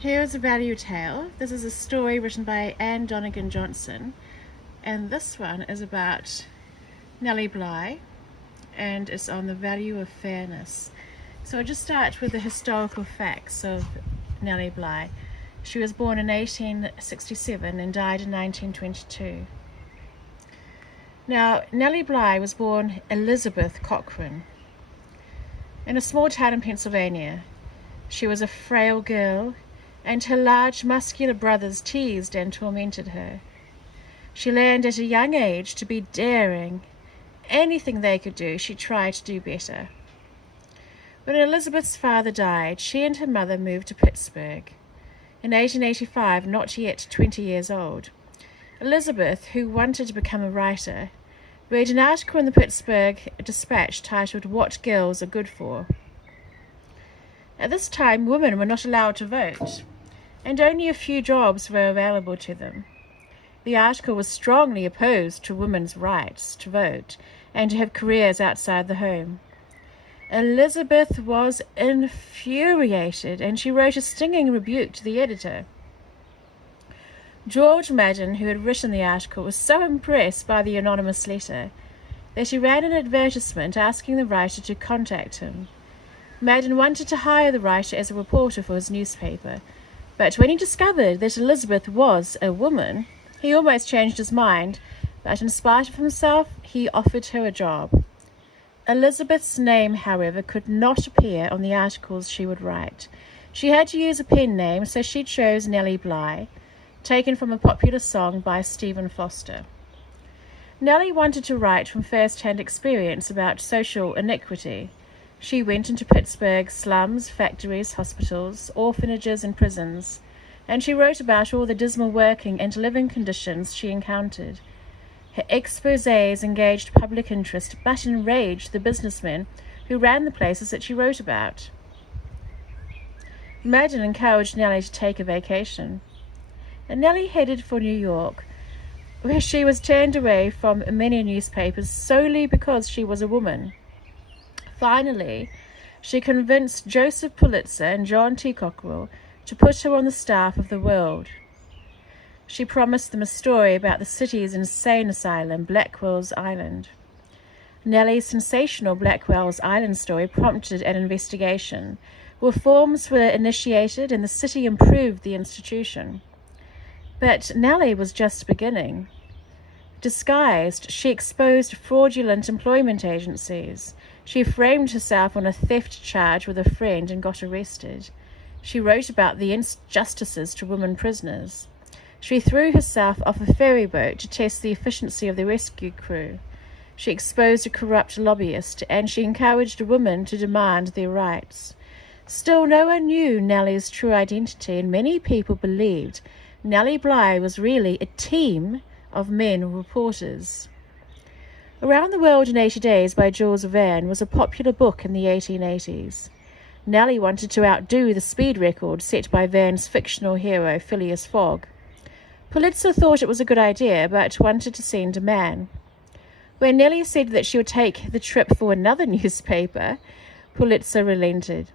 Here's a value tale. This is a story written by Anne Donegan Johnson, and this one is about Nellie Bly, and it's on the value of fairness. So I'll just start with the historical facts of Nellie Bly. She was born in 1867 and died in 1922. Now, Nellie Bly was born Elizabeth Cochran in a small town in Pennsylvania. She was a frail girl, and her large, muscular brothers teased and tormented her. She learned at a young age to be daring. Anything they could do, she tried to do better. When Elizabeth's father died, she and her mother moved to Pittsburgh. In 1885, not yet 20 years old, Elizabeth, who wanted to become a writer, read an article in the Pittsburgh Dispatch titled "What Girls Are Good For." At this time, women were not allowed to vote, and only a few jobs were available to them. The article was strongly opposed to women's rights to vote and to have careers outside the home. Elizabeth was infuriated, and she wrote a stinging rebuke to the editor. George Madden, who had written the article, was so impressed by the anonymous letter that he ran an advertisement asking the writer to contact him. Madden wanted to hire the writer as a reporter for his newspaper, but when he discovered that Elizabeth was a woman, he almost changed his mind, but in spite of himself, he offered her a job. Elizabeth's name, however, could not appear on the articles she would write. She had to use a pen name, so she chose Nellie Bly, taken from a popular song by Stephen Foster. Nellie wanted to write from first-hand experience about social inequity. She went into Pittsburgh's slums, factories, hospitals, orphanages, and prisons, and she wrote about all the dismal working and living conditions she encountered. Her exposés engaged public interest, but enraged the businessmen who ran the places that she wrote about. Madden encouraged Nellie to take a vacation, and Nellie headed for New York, where she was turned away from many newspapers solely because she was a woman. Finally, she convinced Joseph Pulitzer and John T. Cockrell to put her on the staff of the World. She promised them a story about the city's insane asylum, Blackwell's Island. Nellie's sensational Blackwell's Island story prompted an investigation. Reforms were initiated and the city improved the institution. But Nellie was just beginning. Disguised, she exposed fraudulent employment agencies. She framed herself on a theft charge with a friend and got arrested. She wrote about the injustices to women prisoners. She threw herself off a ferry boat to test the efficiency of the rescue crew. She exposed a corrupt lobbyist, and she encouraged women to demand their rights. Still, no one knew Nellie's true identity, and many people believed Nellie Bly was really a team of men reporters. Around the World in 80 Days by Jules Verne was a popular book in the 1880s. Nellie wanted to outdo the speed record set by Verne's fictional hero Phileas Fogg. Pulitzer thought it was a good idea, but wanted to send a man. When Nellie said that she would take the trip for another newspaper, Pulitzer relented.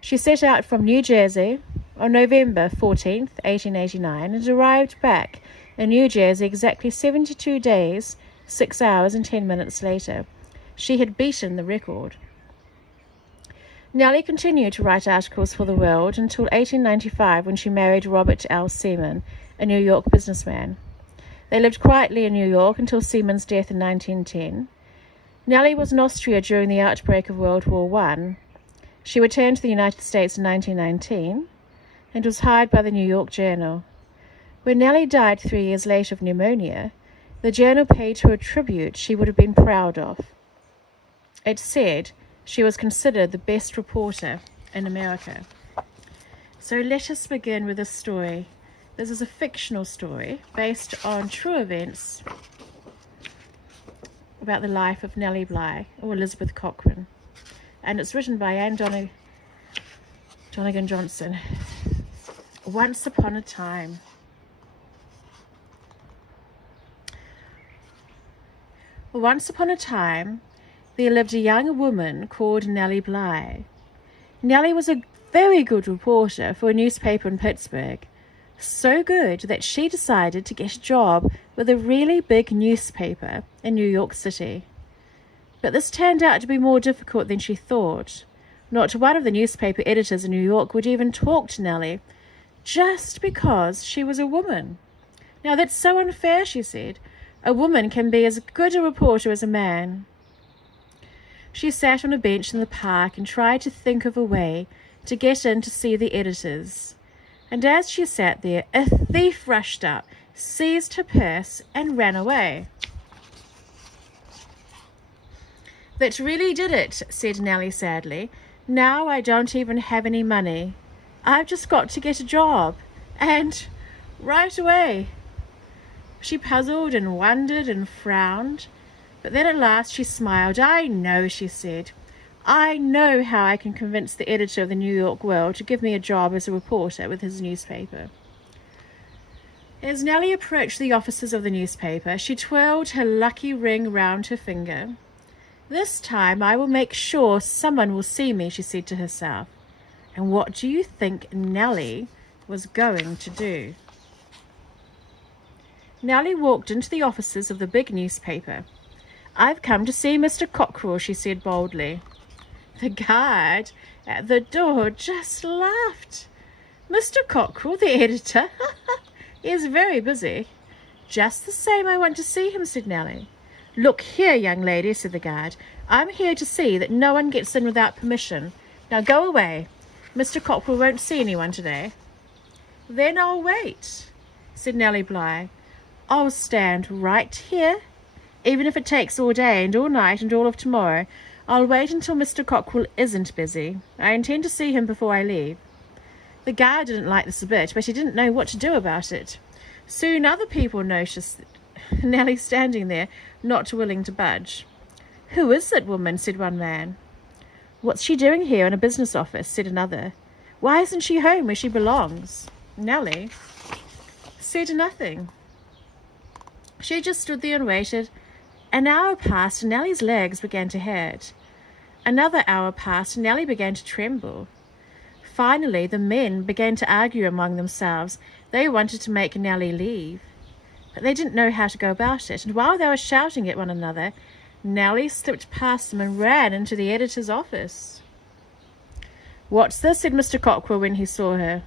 She set out from New Jersey on November 14th, 1889, and arrived back in New Jersey exactly 72 days, 6 hours and 10 minutes later. She had beaten the record. Nellie continued to write articles for the World until 1895, when she married Robert L. Seaman, a New York businessman. They lived quietly in New York until Seaman's death in 1910. Nellie was in Austria during the outbreak of World War I. She returned to the United States in 1919 and was hired by the New York Journal. When Nellie died 3 years later of pneumonia, the journal paid her a tribute she would have been proud of. It said she was considered the best reporter in America. So let us begin with this story. This is a fictional story based on true events about the life of Nellie Bly, or Elizabeth Cochran. And it's written by Anne Donegan Johnson. Once upon a time. Once upon a time, there lived a young woman called Nellie Bly. Nellie was a very good reporter for a newspaper in Pittsburgh. So good that she decided to get a job with a really big newspaper in New York City. But this turned out to be more difficult than she thought. Not one of the newspaper editors in New York would even talk to Nellie, just because she was a woman. Now that's so unfair, she said. A woman can be as good a reporter as a man. She sat on a bench in the park and tried to think of a way to get in to see the editors. And as she sat there, a thief rushed up, seized her purse, and ran away. That really did it, said Nellie sadly. Now I don't even have any money. I've just got to get a job. And right away. She puzzled and wondered and frowned. But then at last she smiled. I know, she said. I know how I can convince the editor of the New York World to give me a job as a reporter with his newspaper. As Nellie approached the offices of the newspaper, she twirled her lucky ring round her finger. This time I will make sure someone will see me, she said to herself. And what do you think Nellie was going to do? Nellie walked into the offices of the big newspaper. I've come to see Mr. Cockrell, she said boldly. The guard at the door just laughed. Mr. Cockrell, the editor, is very busy. Just the same, I want to see him, said Nellie. Look here, young lady, said the guard. I'm here to see that no one gets in without permission. Now go away. Mr. Cockrell won't see anyone today. Then I'll wait, said Nellie Bly. I'll stand right here, even if it takes all day and all night and all of tomorrow. I'll wait until Mr. Cockrell isn't busy. I intend to see him before I leave. The guard didn't like this a bit, but he didn't know what to do about it. Soon other people noticed Nellie standing there, not willing to budge. Who is that woman? Said one man. What's she doing here in a business office? Said another. Why isn't she home where she belongs? Nellie said nothing. She just stood there and waited. An hour passed and Nellie's legs began to hurt. Another hour passed and Nellie began to tremble. Finally, the men began to argue among themselves. They wanted to make Nellie leave, but they didn't know how to go about it. And while they were shouting at one another, Nellie slipped past them and ran into the editor's office. What's this? Said Mr. Cockrell when he saw her.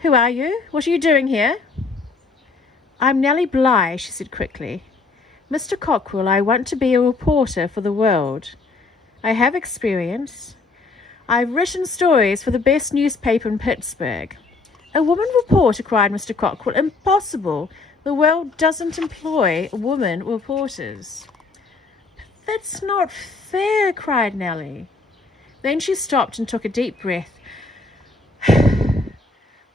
Who are you? What are you doing here? I'm Nellie Bly, she said quickly. Mr. Cockrell, I want to be a reporter for the World. I have experience. I've written stories for the best newspaper in Pittsburgh. A woman reporter, cried Mr. Cockrell. Impossible. The World doesn't employ women reporters. That's not fair, cried Nellie. Then she stopped and took a deep breath.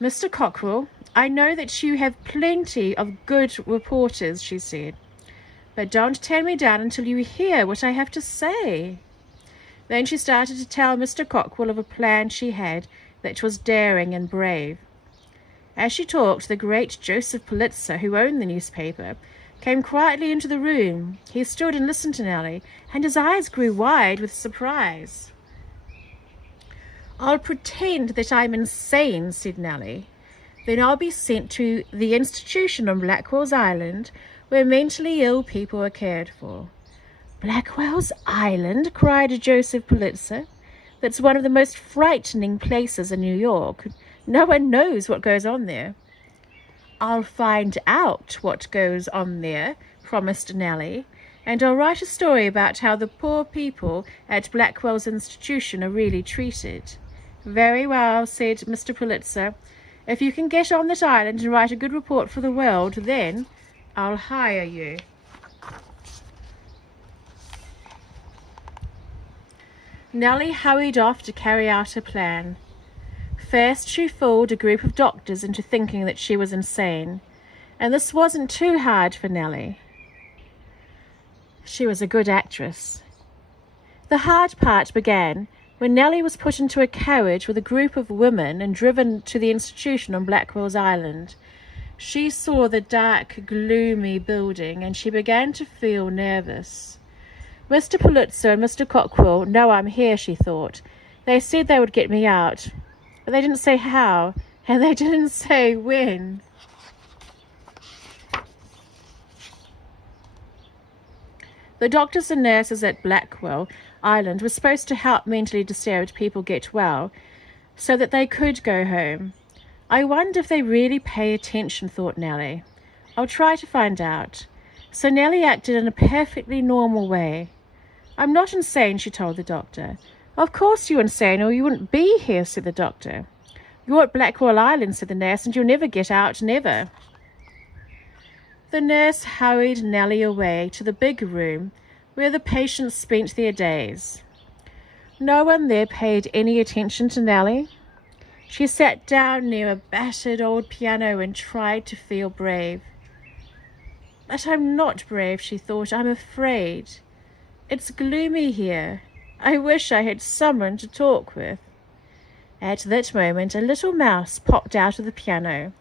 Mr. Cockrell, I know that you have plenty of good reporters, she said. But don't turn me down until you hear what I have to say. Then she started to tell Mr. Cockrell of a plan she had that was daring and brave. As she talked, the great Joseph Pulitzer, who owned the newspaper, came quietly into the room. He stood and listened to Nellie, and his eyes grew wide with surprise. I'll pretend that I'm insane, said Nellie. Then I'll be sent to the institution on Blackwell's Island, where mentally ill people are cared for. Blackwell's Island, cried Joseph Pulitzer. That's one of the most frightening places in New York. No one knows what goes on there. I'll find out what goes on there, promised Nellie, and I'll write a story about how the poor people at Blackwell's institution are really treated. Very well, said Mr. Pulitzer. If you can get on that island and write a good report for the World, then I'll hire you. Nellie hurried off to carry out her plan. First, she fooled a group of doctors into thinking that she was insane, and this wasn't too hard for Nellie. She was a good actress. The hard part began when Nellie was put into a carriage with a group of women and driven to the institution on Blackwell's Island. She saw the dark, gloomy building, and she began to feel nervous. Mr. Pulitzer and Mr. Cockrell know I'm here, she thought. They said they would get me out. but they didn't say how, and they didn't say when. The doctors and nurses at Blackwell Island were supposed to help mentally disturbed people get well so that they could go home. I wonder if they really pay attention, thought Nellie. I'll try to find out. So Nellie acted in a perfectly normal way. I'm not insane, she told the doctor. Of course you're insane, or you wouldn't be here, said the doctor. You're at Blackwell Island, said the nurse, and you'll never get out, never. The nurse hurried Nellie away to the big room where the patients spent their days. No one there paid any attention to Nellie. She sat down near a battered old piano and tried to feel brave. But I'm not brave, she thought. I'm afraid. It's gloomy here. I wish I had someone to talk with. At that moment, a little mouse popped out of the piano.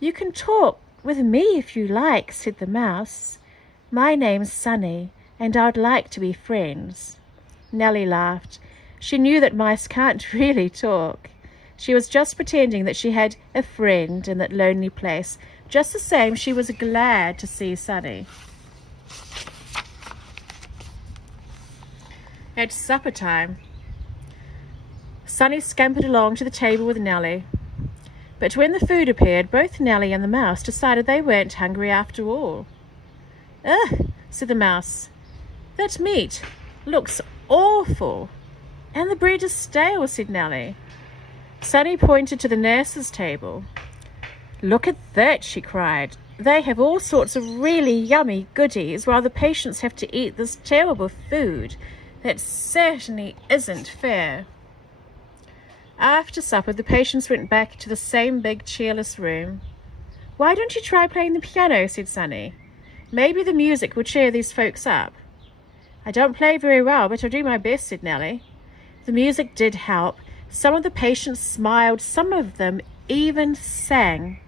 You can talk with me if you like, said the mouse. My name's Sunny, and I'd like to be friends. Nellie laughed. She knew that mice can't really talk. She was just pretending that she had a friend in that lonely place. Just the same, she was glad to see Sunny. At supper time, Sunny scampered along to the table with Nellie. But when the food appeared, both Nellie and the mouse decided they weren't hungry after all. Ugh, said the mouse. That meat looks awful. And the bread is stale, said Nellie. Sunny pointed to the nurse's table. Look at that, she cried. They have all sorts of really yummy goodies while the patients have to eat this terrible food. That certainly isn't fair. After supper, the patients went back to the same big cheerless room. Why don't you try playing the piano, said Sunny. Maybe the music will cheer these folks up. I don't play very well, but I'll do my best, said Nellie. The music did help. Some of the patients smiled, some of them even sang.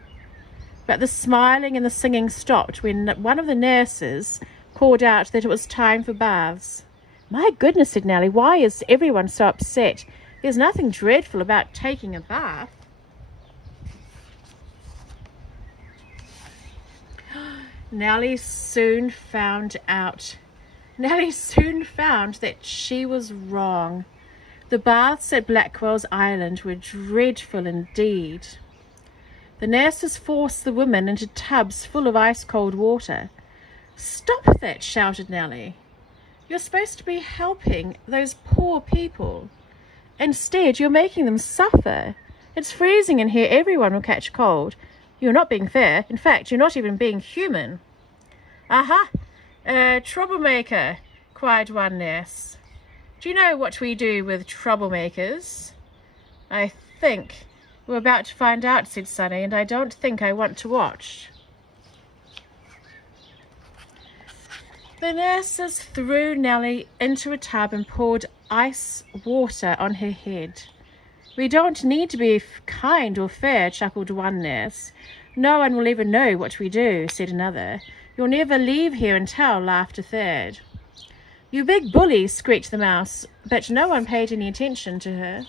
But the smiling and the singing stopped when one of the nurses called out that it was time for baths. My goodness, said Nellie, why is everyone so upset? There's nothing dreadful about taking a bath. Nellie soon found that she was wrong. The baths at Blackwell's Island were dreadful indeed. The nurses forced the women into tubs full of ice-cold water. Stop that, shouted Nellie. You're supposed to be helping those poor people. Instead, you're making them suffer. It's freezing in here. Everyone will catch a cold. You're not being fair. In fact, you're not even being human. Aha! Troublemaker, cried one nurse. Do you know what we do with troublemakers? I think we're about to find out, said Sunny, and I don't think I want to watch. The nurses threw Nellie into a tub and poured ice water on her head. We don't need to be kind or fair, chuckled one nurse. No one will ever know what we do, said another. You'll never leave here and tell, laughed a third. You big bully, squeaked the mouse, but no one paid any attention to her.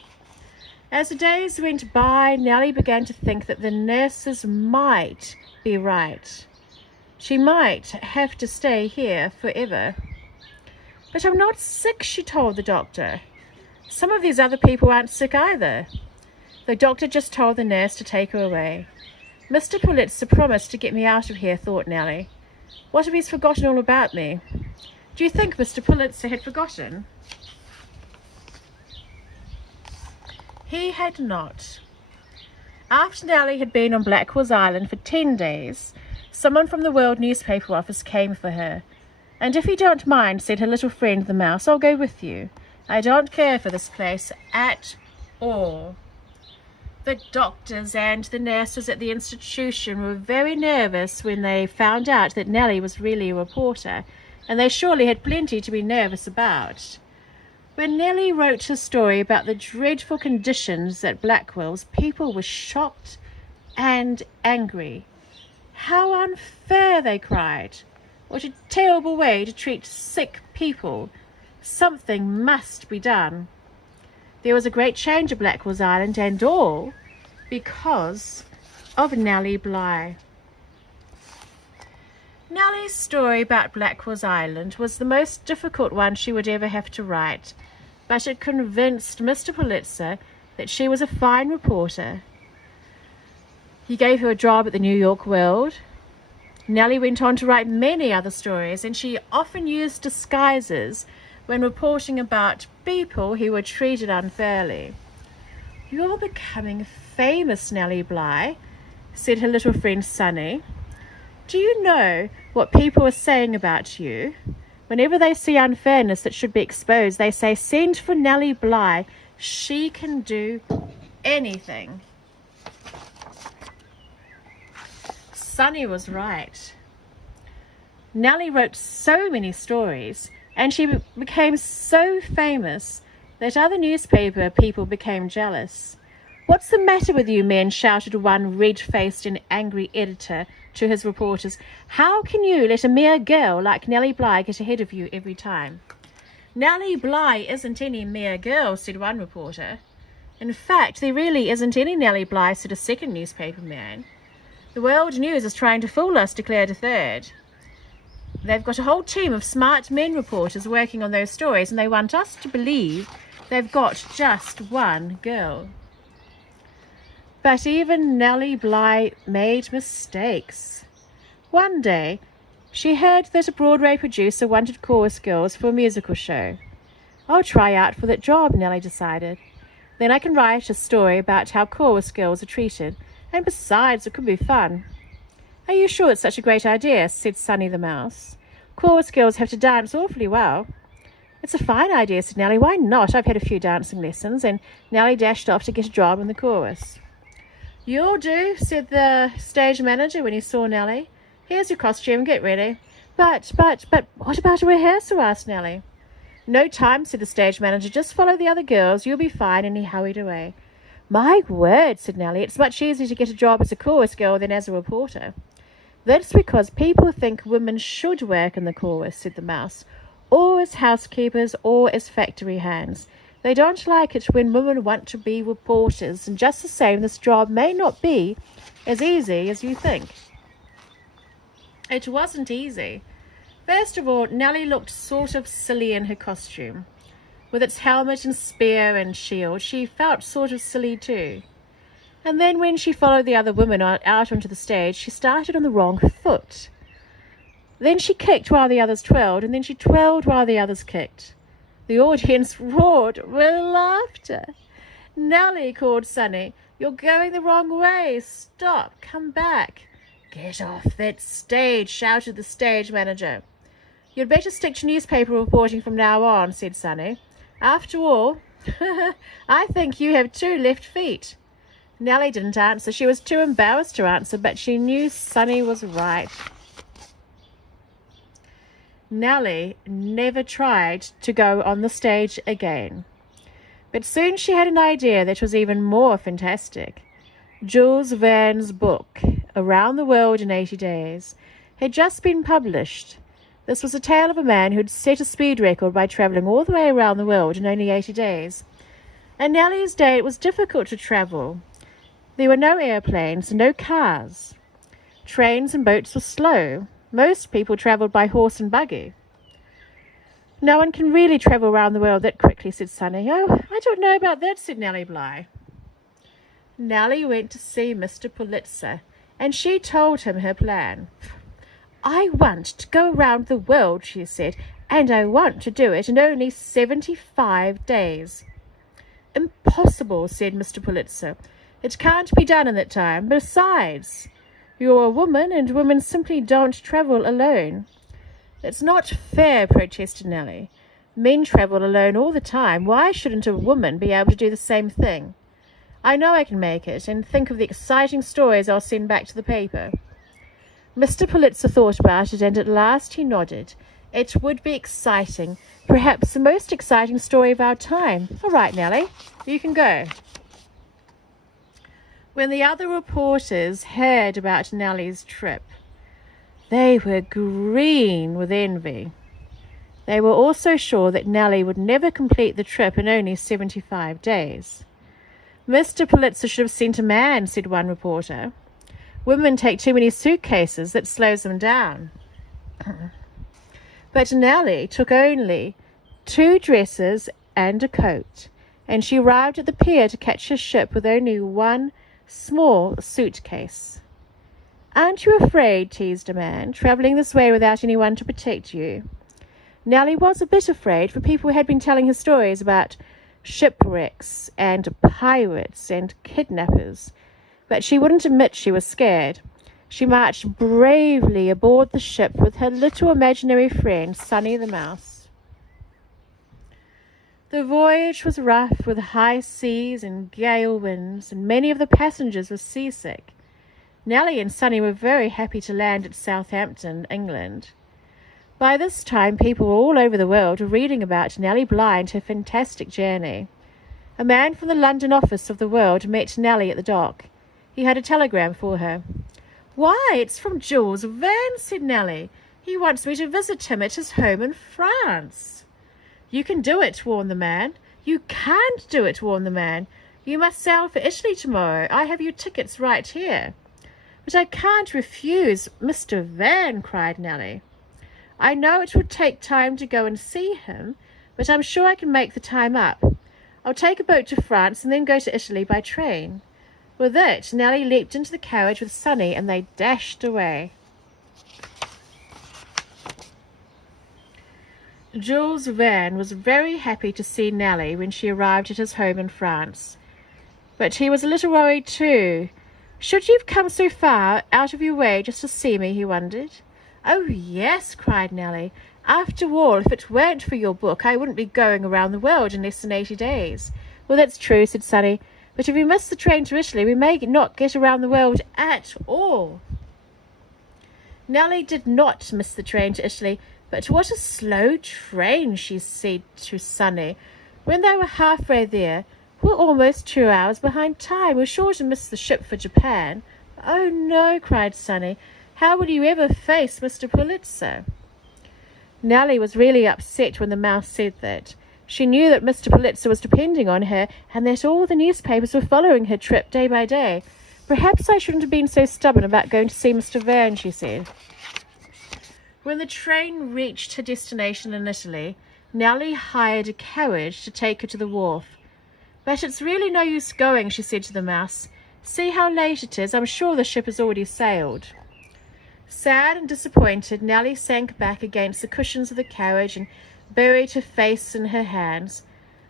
As the days went by, Nellie began to think that the nurses might be right. She might have to stay here forever. But I'm not sick, she told the doctor. Some of these other people aren't sick either. The doctor just told the nurse to take her away. Mr. Pulitzer promised to get me out of here, thought Nellie. What if he's forgotten all about me? Do you think Mr. Pulitzer had forgotten? He had not. After Nellie had been on Blackwell's Island for 10 days, someone from the World newspaper office came for her. And if you don't mind, said her little friend the mouse, I'll go with you. I don't care for this place at all. The doctors and the nurses at the institution were very nervous when they found out that Nellie was really a reporter, and they surely had plenty to be nervous about. When Nellie wrote her story about the dreadful conditions at Blackwell's, people were shocked and angry. How unfair, they cried. What a terrible way to treat sick people. Something must be done. There was a great change at Blackwell's Island, and all because of Nellie Bly. Nellie's story about Blackwell's Island was the most difficult one she would ever have to write, but it convinced Mr. Pulitzer that she was a fine reporter. He gave her a job at the New York World. Nellie went on to write many other stories, and she often used disguises when reporting about people who were treated unfairly. "You're becoming famous, Nellie Bly," said her little friend Sunny. "Do you know what people are saying about you? Whenever they see unfairness that should be exposed, they say, 'Send for Nellie Bly. She can do anything.'" Sunny was right. Nellie wrote so many stories, and she became so famous that other newspaper people became jealous. "What's the matter with you men?" shouted one red-faced and angry editor to his reporters. "How can you let a mere girl like Nellie Bly get ahead of you every time?" "Nellie Bly isn't any mere girl," said one reporter. "In fact, there really isn't any Nellie Bly," said a second newspaper man. "The World News is trying to fool us," declared a third. "They've got a whole team of smart men reporters working on those stories, and they want us to believe they've got just one girl." But even Nellie Bly made mistakes. One day, she heard that a Broadway producer wanted chorus girls for a musical show. "I'll try out for that job," Nellie decided. "Then I can write a story about how chorus girls are treated, and besides, it could be fun." "Are you sure it's such a great idea?" said Sunny the Mouse. "Chorus girls have to dance awfully well." "It's a fine idea," said Nellie. "Why not? I've had a few dancing lessons," and Nellie dashed off to get a job in the chorus. "You'll do," said the stage manager when he saw Nellie. "Here's your costume, get ready." But what about a rehearsal?" asked Nellie. "No time," said the stage manager. "Just follow the other girls. You'll be fine," and he hurried away. "My word," said Nellie. "It's much easier to get a job as a chorus girl than as a reporter." "That's because people think women should work in the chorus," said the mouse, "or as housekeepers or as factory hands. They don't like it when women want to be reporters, and just the same, this job may not be as easy as you think." It wasn't easy. First of all, Nellie looked sort of silly in her costume. With its helmet and spear and shield, she felt sort of silly too. And then when she followed the other women out onto the stage, she started on the wrong foot. Then she kicked while the others twirled, and then she twirled while the others kicked. The audience roared with laughter. "Nellie," called Sunny, "you're going the wrong way. Stop, come back." "Get off that stage," shouted the stage manager. "You'd better stick to newspaper reporting from now on," said Sunny. "After all, I think you have 2 left feet." Nellie didn't answer. She was too embarrassed to answer, but she knew Sunny was right. Nellie never tried to go on the stage again. But soon she had an idea that was even more fantastic. Jules Verne's book, Around the World in 80 Days, had just been published. This was a tale of a man who'd set a speed record by travelling all the way around the world in only 80 days. In Nellie's day, it was difficult to travel. There were no airplanes and no cars. Trains and boats were slow. Most people travelled by horse and buggy. "No one can really travel around the world that quickly," said Sunny. "Oh, I don't know about that," said Nellie Bly. Nellie went to see Mr. Pulitzer, and she told him her plan. "I want to go around the world," she said, "and I want to do it in only 75 days. "Impossible," said Mr. Pulitzer. "It can't be done in that time. Besides, you're a woman, and women simply don't travel alone." "It's not fair," protested Nellie. "Men travel alone all the time. Why shouldn't a woman be able to do the same thing? I know I can make it, and think of the exciting stories I'll send back to the paper." Mr. Pulitzer thought about it, and at last he nodded. "It would be exciting, perhaps the most exciting story of our time. All right, Nellie, you can go." When the other reporters heard about Nellie's trip, they were green with envy. They were also sure that Nellie would never complete the trip in only 75 days. "Mr. Pulitzer should have sent a man," said one reporter. "Women take too many suitcases. That slows them down." But Nellie took only 2 dresses and a coat, and she arrived at the pier to catch her ship with only 1 small suitcase. "Aren't you afraid?" teased a man, "travelling this way without anyone to protect you?" Nellie was a bit afraid, for people had been telling her stories about shipwrecks and pirates and kidnappers, but she wouldn't admit she was scared. She marched bravely aboard the ship with her little imaginary friend, Sunny the Mouse. The voyage was rough, with high seas and gale winds, and many of the passengers were seasick. Nellie and Sunny were very happy to land at Southampton, England. By this time, people all over the world were reading about Nellie Bly and her fantastic journey. A man from the London office of the World met Nellie at the dock. He had a telegram for her. "Why, it's from Jules Verne," said Nellie. "He wants me to visit him at his home in France." "You can do it," warned the man. "You can't do it," warned the man. "You must sail for Italy tomorrow. I have your tickets right here." "But I can't refuse Mr. Verne," cried Nellie. "I know it would take time to go and see him, but I'm sure I can make the time up. I'll take a boat to France and then go to Italy by train." With it, Nellie leaped into the carriage with Sunny, and they dashed away. Jules Verne was very happy to see Nellie when she arrived at his home in France. But he was a little worried too. "Should you have come so far out of your way just to see me?" he wondered. "Oh, yes," cried Nellie. "After all, if it weren't for your book, I wouldn't be going around the world in less than 80 days. "Well, that's true," said Sunny. "But if we miss the train to Italy, we may not get around the world at all." Nellie did not miss the train to Italy, but what a slow train, she said to Sunny. When they were halfway there, "We're almost 2 hours behind time. We're sure to miss the ship for Japan." "Oh, no," cried Sunny. "How will you ever face Mr. Pulitzer?" Nellie was really upset when the mouse said that. She knew that Mr. Pulitzer was depending on her, and that all the newspapers were following her trip day by day. "Perhaps I shouldn't have been so stubborn about going to see Mr. Verne," she said. When the train reached her destination in Italy, Nellie hired a carriage to take her to the wharf. "But it's really no use going," she said to the mouse. "See how late it is. I'm sure the ship has already sailed." Sad and disappointed, Nellie sank back against the cushions of the carriage and buried her face in her hands.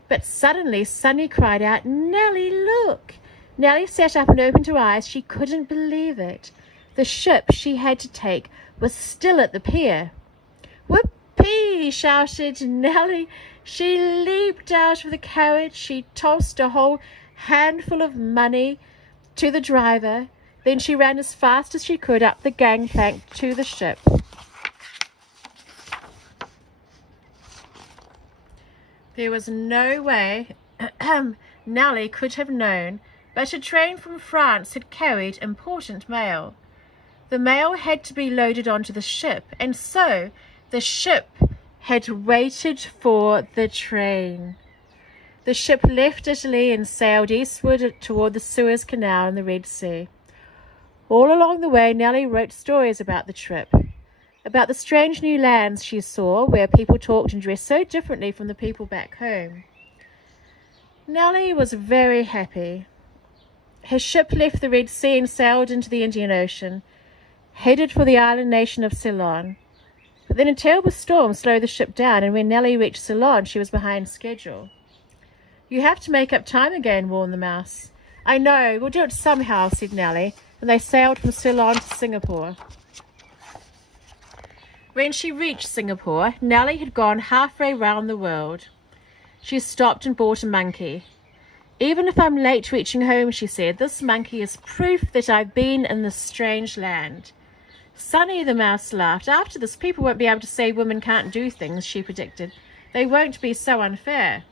But suddenly Sunny cried out, "Nellie, look!" Nellie sat up and opened her eyes. She couldn't believe it. The ship she had to take was still at the pier. "Whoopee!" shouted Nellie. She leaped out of the carriage. She tossed a whole handful of money to the driver. Then she ran as fast as she could up the gangplank to the ship. There was no way Nellie could have known, but a train from France had carried important mail. The mail had to be loaded onto the ship, and so the ship had waited for the train. The ship left Italy and sailed eastward toward the Suez Canal and the Red Sea. All along the way, Nellie wrote stories about the trip, about the strange new lands she saw, where people talked and dressed so differently from the people back home. Nellie was very happy. Her ship left the Red Sea and sailed into the Indian Ocean, headed for the island nation of Ceylon. But then a terrible storm slowed the ship down, and when Nellie reached Ceylon, she was behind schedule. "You have to make up time again," warned the mouse. "I know, we'll do it somehow," said Nellie, and they sailed from Ceylon to Singapore. When she reached Singapore, Nellie had gone halfway round the world. She stopped and bought a monkey. "Even if I'm late reaching home," she said, "this monkey is proof that I've been in this strange land." Sunny the mouse laughed. "After this, people won't be able to say women can't do things," she predicted. "They won't be so unfair."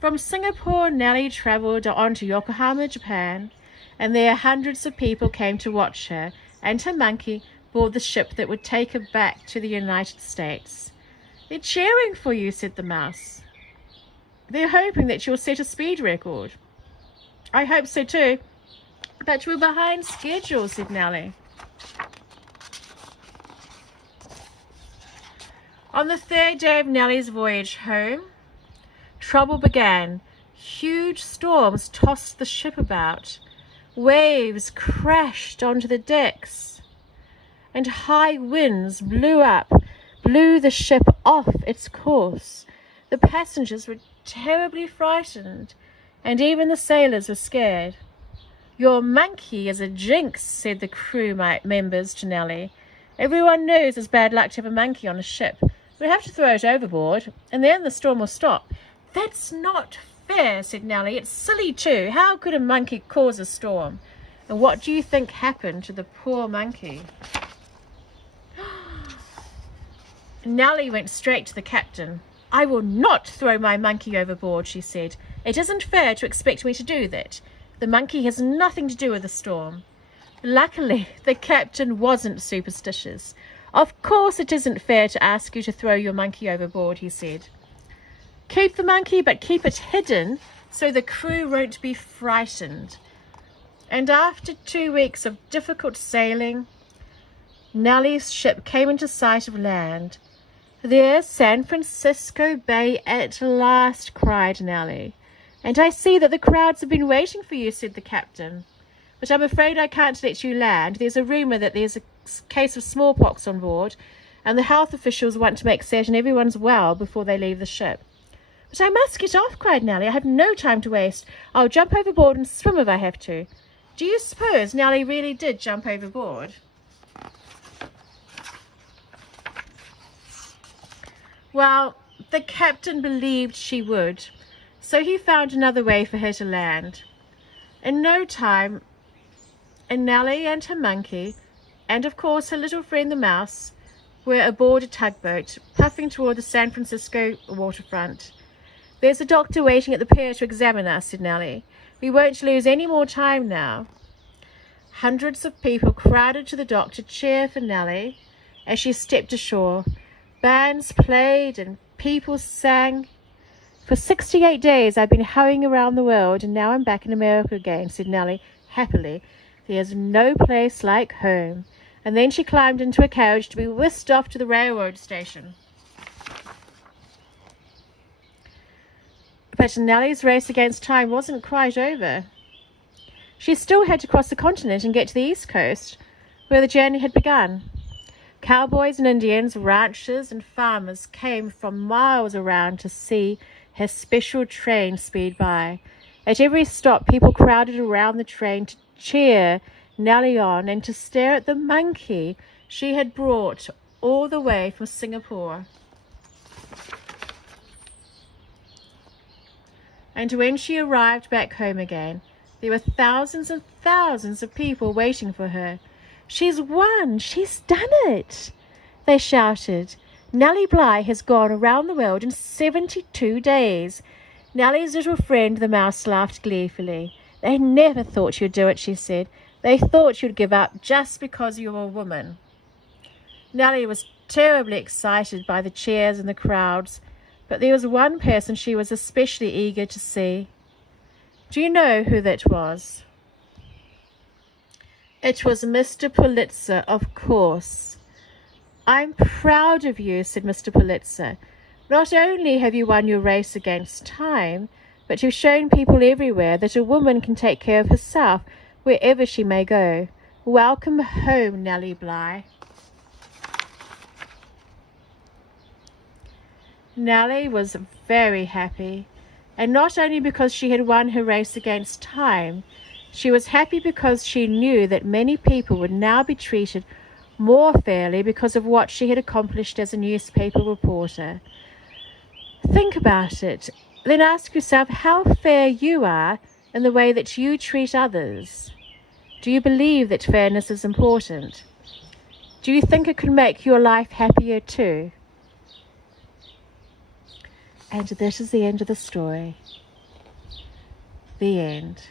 From Singapore, Nellie travelled on to Yokohama, Japan, and there hundreds of people came to watch her and her monkey board the ship that would take her back to the United States. They're cheering for you, said the mouse. They're hoping that you'll set a speed record. I hope so too. But we're behind schedule, said Nellie. On the third day of Nellie's voyage home, trouble began. Huge storms tossed the ship about. Waves crashed onto the decks, and high winds blew the ship off its course. The passengers were terribly frightened, and even the sailors were scared. Your monkey is a jinx, said the crew members to Nellie. Everyone knows it's bad luck to have a monkey on a ship. We have to throw it overboard, and then the storm will stop. That's not fair, said Nellie. It's silly too. How could a monkey cause a storm? And what do you think happened to the poor monkey? Nellie went straight to the captain. I will not throw my monkey overboard, she said. It isn't fair to expect me to do that. The monkey has nothing to do with the storm. Luckily, the captain wasn't superstitious. Of course it isn't fair to ask you to throw your monkey overboard, he said. Keep the monkey, but keep it hidden so the crew won't be frightened. And after 2 weeks of difficult sailing, Nellie's ship came into sight of land. There's San Francisco Bay at last, cried Nellie. And I see that the crowds have been waiting for you, said the captain. But I'm afraid I can't let you land. There's a rumour that there's a case of smallpox on board, and the health officials want to make certain everyone's well before they leave the ship. But I must get off, cried Nellie. I have no time to waste. I'll jump overboard and swim if I have to. Do you suppose Nellie really did jump overboard? Well, the captain believed she would, so he found another way for her to land. In no time, Nellie and her monkey, and of course her little friend the mouse, were aboard a tugboat, puffing toward the San Francisco waterfront. There's a doctor waiting at the pier to examine us, said Nellie. We won't lose any more time now. Hundreds of people crowded to the dock to cheer for Nellie as she stepped ashore. Bands played and people sang. For 68 days I've been hoeing around the world, and now I'm back in America again, said Nellie happily. There's no place like home. And then she climbed into a carriage to be whisked off to the railroad station. But Nellie's race against time wasn't quite over. She still had to cross the continent and get to the East Coast, where the journey had begun. Cowboys and Indians, ranchers and farmers came from miles around to see her special train speed by. At every stop, people crowded around the train to cheer Nellie on and to stare at the monkey she had brought all the way from Singapore. And when she arrived back home again, there were thousands and thousands of people waiting for her. She's won! She's done it! They shouted. Nellie Bly has gone around the world in 72 days. Nellie's little friend, the mouse, laughed gleefully. They never thought you'd do it, she said. They thought you'd give up just because you were a woman. Nellie was terribly excited by the cheers and the crowds, but there was one person she was especially eager to see. Do you know who that was? It was Mr. Pulitzer, of course. I'm proud of you, said Mr. Pulitzer. Not only have you won your race against time, but you've shown people everywhere that a woman can take care of herself wherever she may go. Welcome home, Nellie Bly. Nellie was very happy, and not only because she had won her race against time, she was happy because she knew that many people would now be treated more fairly because of what she had accomplished as a newspaper reporter. Think about it, then ask yourself how fair you are in the way that you treat others. Do you believe that fairness is important? Do you think it could make your life happier too? And that is the end of the story. The end.